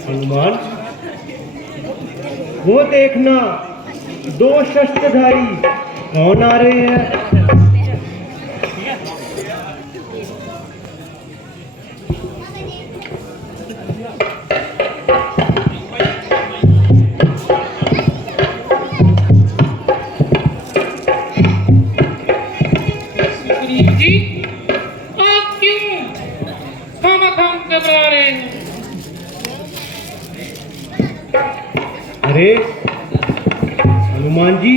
हनुमान, वो देखना, दो शस्त्रधारी कौन आ रहे हैं? जी, आप क्यों खामखाम घबरा रहे हैं? अरे हनुमान जी,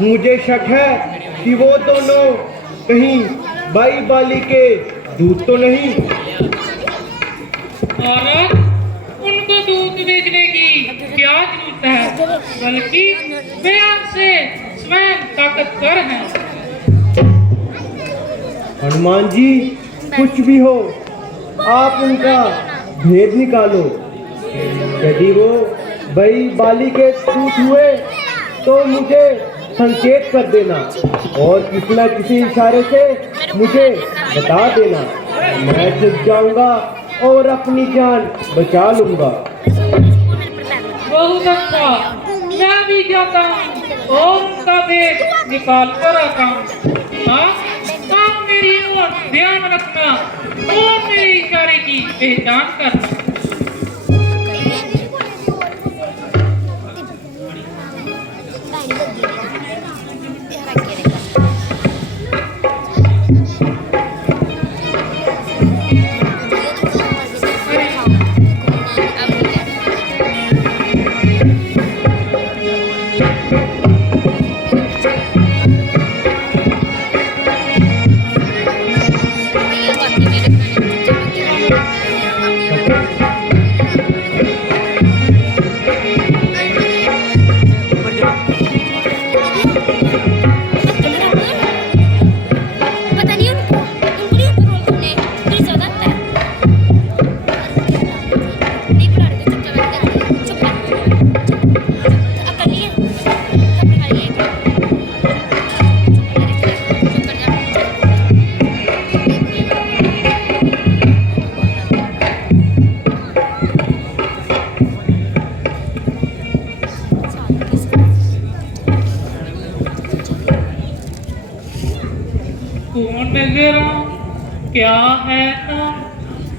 मुझे शक है कि वो दोनों कहीं बाई बाली के दूत तो नहीं? और उनको दूध बेचने की क्या जरूरत है, बल्कि वे आपसे स्वयं ताकतवर हैं। हनुमान जी, कुछ भी हो, आप उनका भेद निकालो। यदि वो बाई बाली के दूत हुए तो मुझे संकेत कर देना और किसी न किसी इशारे से मुझे बता देना। मैं छुप जाऊंगा और अपनी जान बचा लूंगा। बहुत अच्छा, मैं भी जाता हूँ और उनका भेद निकाल कर आता हूँ। हाँ, आप मेरी ओर ध्यान रखना और मेरे इशारे की पहचान करना। कौन नजरा क्या है नाम,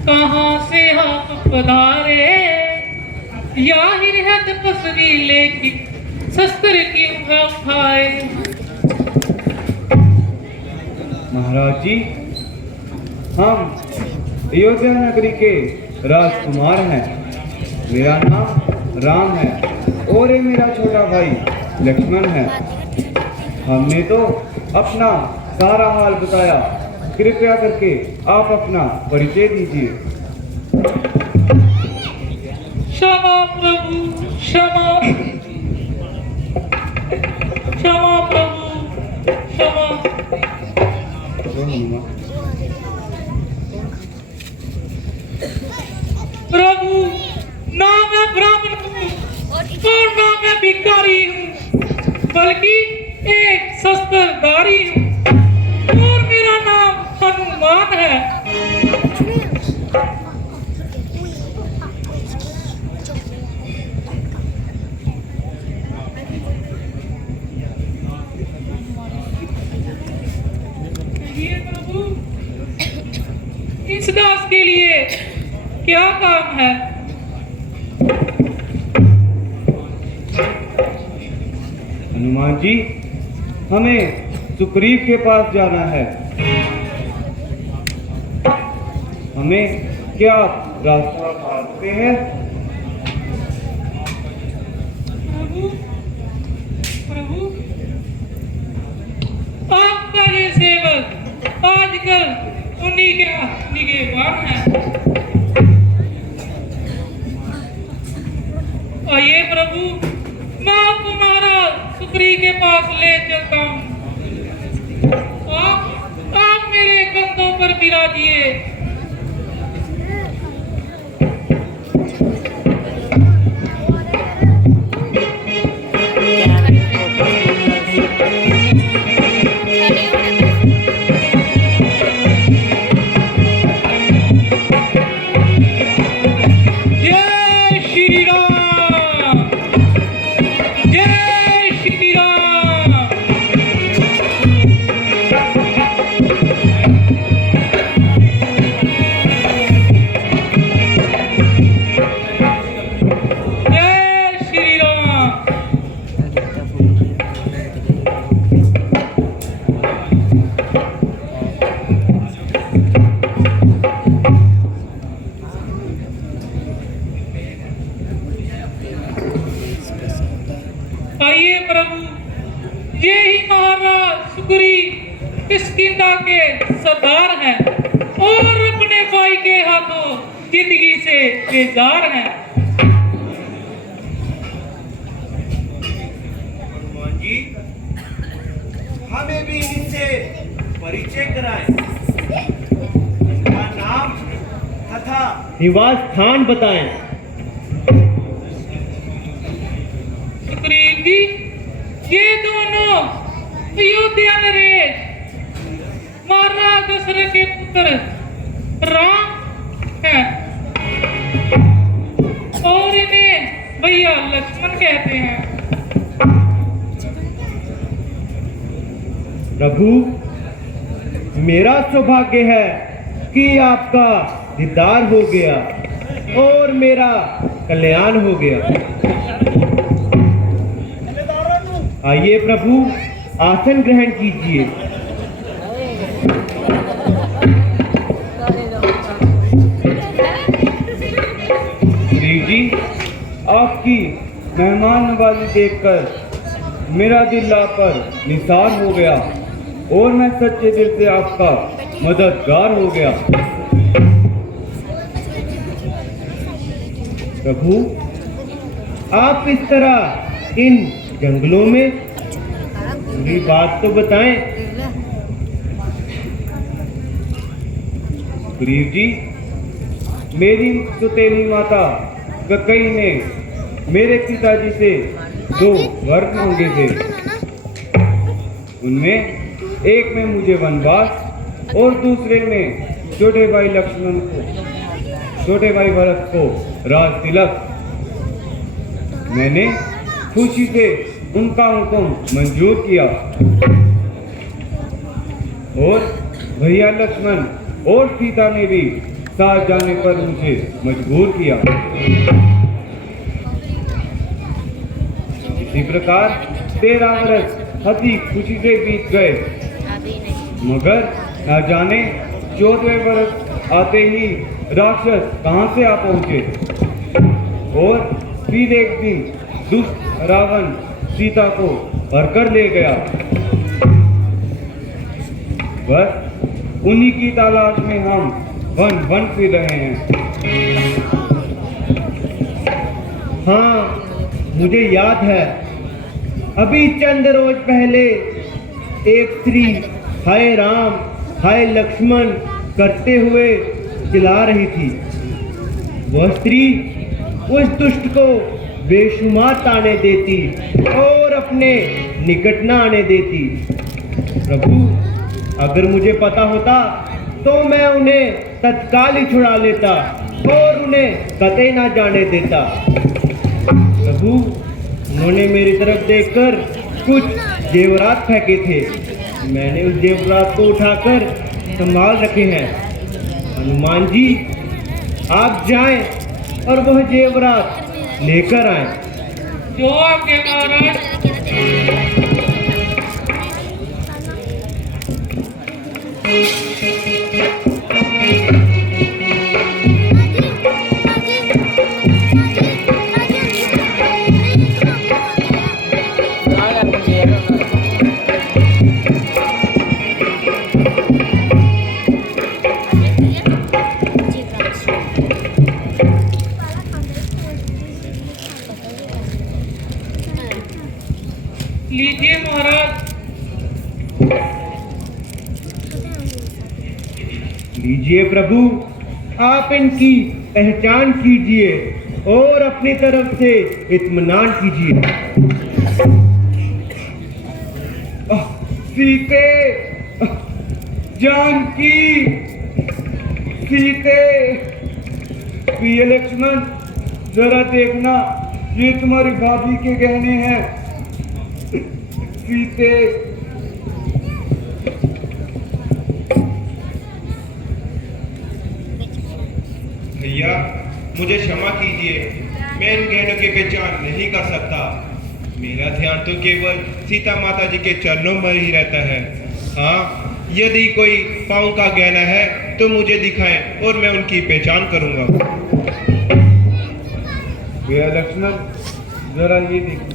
कहाँ से आप पधारे, याहिर है तपस्वी लेकिन शस्त्र क्यों उठाए। महाराज जी, हम अयोध्या नगरी के राजकुमार हैं। मेरा नाम राम है और ये मेरा छोटा भाई लक्ष्मण है। हमने तो अपना सारा हाल बताया। कृपया करके आप अपना परिचय दीजिए। क्षमा प्रभु, क्षमा, क्षमा प्रभु, क्षमा। प्रभु, ना मैं ब्राह्मण हूँ और ना मैं भिखारी हूँ, बल्कि एक शस्त्रधारी हूँ और मेरा नाम हनुमान है। ये प्रभु, इस दास के लिए क्या काम है? हनुमान जी, हमें सुग्रीव के पास जाना है। हमें क्या रास्ता बताते हैं? प्रभु, प्रभु, आपका ये सेवक आजकल उन्हीं का निगहबान है। आइए प्रभु, मैं आपको महाराज सुग्रीव के पास ले चलता हूँ। आप मेरे कंधों पर विराजिए। सुकरी किष्किंधा के सरदार हैं और अपने भाई के हाथों जिंदगी से बेजार हैं। हनुमान जी, हमें भी इनसे परिचय कराएं। इनका नाम तथा निवास स्थान बताएं। सुग्रीव जी, ये दोनों अयोध्या नरेश महाराज दशरथ के पुत्र राम हैं और इन्हें भैया लक्ष्मण कहते हैं। प्रभु, मेरा सौभाग्य है कि आपका दीदार हो गया और मेरा कल्याण हो गया। आइए प्रभु, आसन ग्रहण कीजिए। सुग्रीव जी, आपकी मेहमान नवाजी देखकर मेरा दिल आप पर निसार हो गया और मैं सच्चे दिल से आपका मददगार हो गया। प्रभु, आप इस तरह इन जंगलों में पूरी बात तो बताएं। सुग्रीव जी, मेरी सुतेली माता ककई ने मेरे पिताजी से 2 वर मांगे थे। उनमें एक में मुझे वनवास और दूसरे में छोटे भाई भरत को राज तिलक। मैंने खुशी से उनका हुक्म मंजूर किया और भैया लक्ष्मण और सीता ने भी साथ जाने पर मुझे मजबूर किया। इसी प्रकार 13 वर्ष अति खुशी से बीत गए, मगर न जाने 14वें वर्ष आते ही राक्षस कहां से आ पहुंचे और फिर एक दिन दुष्ट रावण सीता को हरकर ले गया। बस उन्हीं की तलाश में हम वन फिर रहे हैं। हाँ, मुझे याद है, अभी चंद रोज पहले एक स्त्री हाय राम हाय लक्ष्मण करते हुए चिल्ला रही थी। वह स्त्री उस दुष्ट को बेशुमार ताने देती और अपने निकट न आने देती। प्रभु, अगर मुझे पता होता तो मैं उन्हें तत्काल ही छुड़ा लेता और उन्हें कतई ना जाने देता। प्रभु, उन्होंने मेरी तरफ देखकर कुछ जेवरात फेंके थे। मैंने उस जेवरात को उठाकर संभाल रखे हैं। हनुमान जी, आप जाएं और वह जेवरात लेकर आए। जो आपके महाराज। लीजिए महाराज। लीजिए प्रभु, आप इनकी पहचान कीजिए और अपनी तरफ से इत्मीनान कीजिए। सीते, जानकी, सीते, प्रिय लक्ष्मण, जरा देखना, ये तुम्हारी भाभी के गहने हैं। सीते, भैया, मुझे क्षमा कीजिए, मैं इन गहनों की पहचान नहीं कर सकता। मेरा ध्यान तो केवल सीता माता जी के चरणों में ही रहता है। हाँ, यदि कोई पाँव का गहना है तो मुझे दिखाएं और मैं उनकी पहचान करूंगा। भैया लक्ष्मण, जरा ये देखो।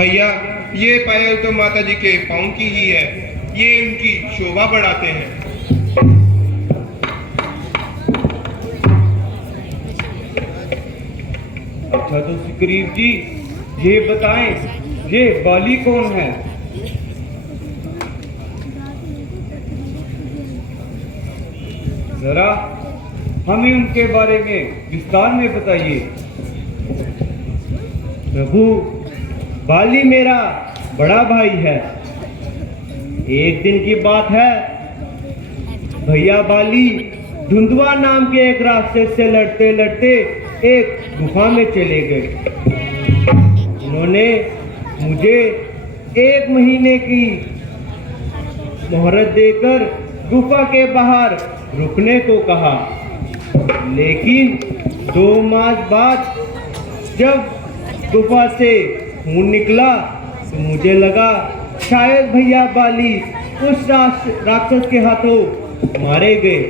भैया, ये पायल तो माता जी के पाँव की ही है, ये उनकी शोभा बढ़ाते हैं। अच्छा तो सुग्रीव जी, ये बताएं, ये बाली कौन है? जरा हमें उनके बारे में विस्तार में बताइए। प्रभु, बाली मेरा बड़ा भाई है। एक दिन की बात है, भैया बाली धुंधवा नाम के एक राक्षस से लड़ते लड़ते एक गुफा में चले गए। उन्होंने मुझे 1 महीने की मोहलत देकर गुफा के बाहर रुकने को कहा, लेकिन 2 मास बाद जब गुफा से खून निकला तो मुझे लगा शायद भैया बाली उस राक्षस के हाथों मारे गए।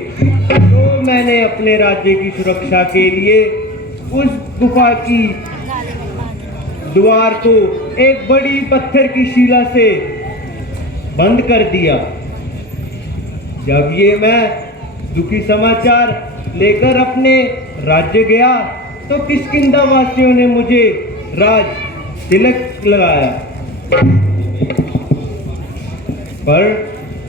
तो मैंने अपने राज्य की सुरक्षा के लिए उस गुफा की द्वार को एक बड़ी पत्थर की शिला से बंद कर दिया। जब ये मैं दुखी समाचार लेकर अपने राज्य गया तो किष्किंधा वासियों ने मुझे राज तिलक लगाया। पर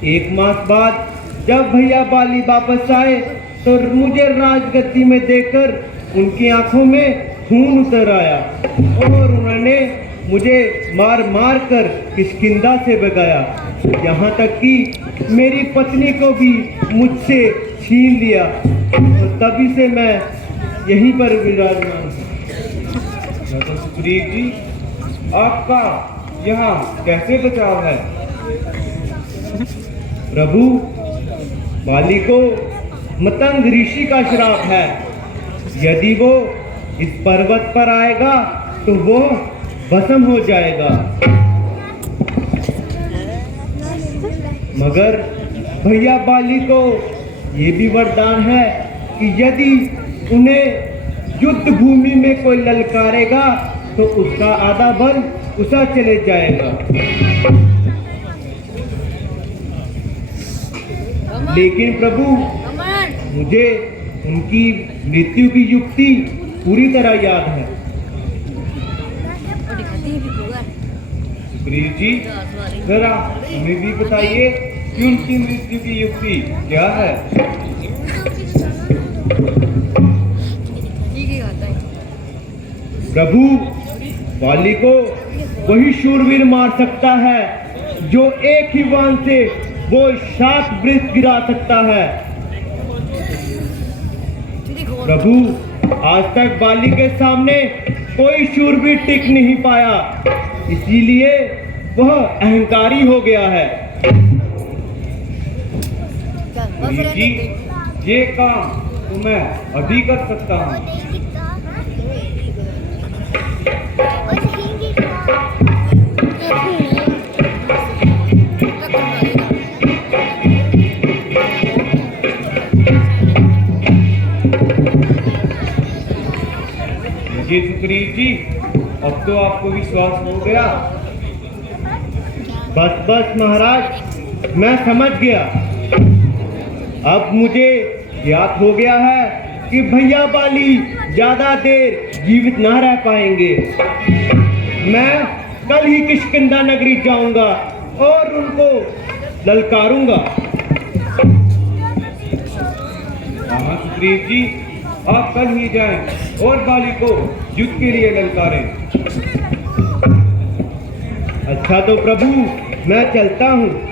1 मास बाद जब भैया बाली वापस आए तो मुझे राजगद्दी में देखकर उनकी आंखों में खून उतर आया और उन्होंने मुझे मार मार कर किष्किंधा से भगाया, यहाँ तक कि मेरी पत्नी को भी मुझसे छीन लिया। तो तभी से मैं यहीं पर विराजमान हूँ। तो सुग्रीव जी, आपका यहाँ कैसे बचाव है? प्रभु, बाली को मतंग ऋषि का श्राप है। यदि वो इस पर्वत पर आएगा तो वो भस्म हो जाएगा। मगर भैया बाली को ये भी वरदान है कि यदि उन्हें युद्ध भूमि में कोई ललकारेगा तो उसका आधा बल उसा चले जाएगा। लेकिन प्रभु, मुझे उनकी मृत्यु की युक्ति पूरी तरह याद है। सुग्रीव जी, जरा हमें भी बताइए कि उनकी मृत्यु की युक्ति क्या है? प्रभु, बाली को वही शूरवीर मार सकता है जो एक ही बाण से वो 7 वृक्ष गिरा सकता है। प्रभु, आज तक बाली के सामने कोई शूरवीर टिक नहीं पाया, इसीलिए वह अहंकारी हो गया है। जी, ये काम तो मैं अभी कर सकता हूँ। जी सुग्रीव जी, अब तो आपको विश्वास हो गया। बस बस महाराज, मैं समझ गया। अब मुझे याद हो गया है कि भैया बाली ज्यादा देर जीवित ना रह पाएंगे। मैं कल ही किष्किंधा नगरी जाऊंगा और उनको ललकारूंगा। हाँ सुग्रीव जी, आप कल ही जाएं और बाली को युद्ध के लिए ललकारें। अच्छा तो प्रभु, मैं चलता हूँ।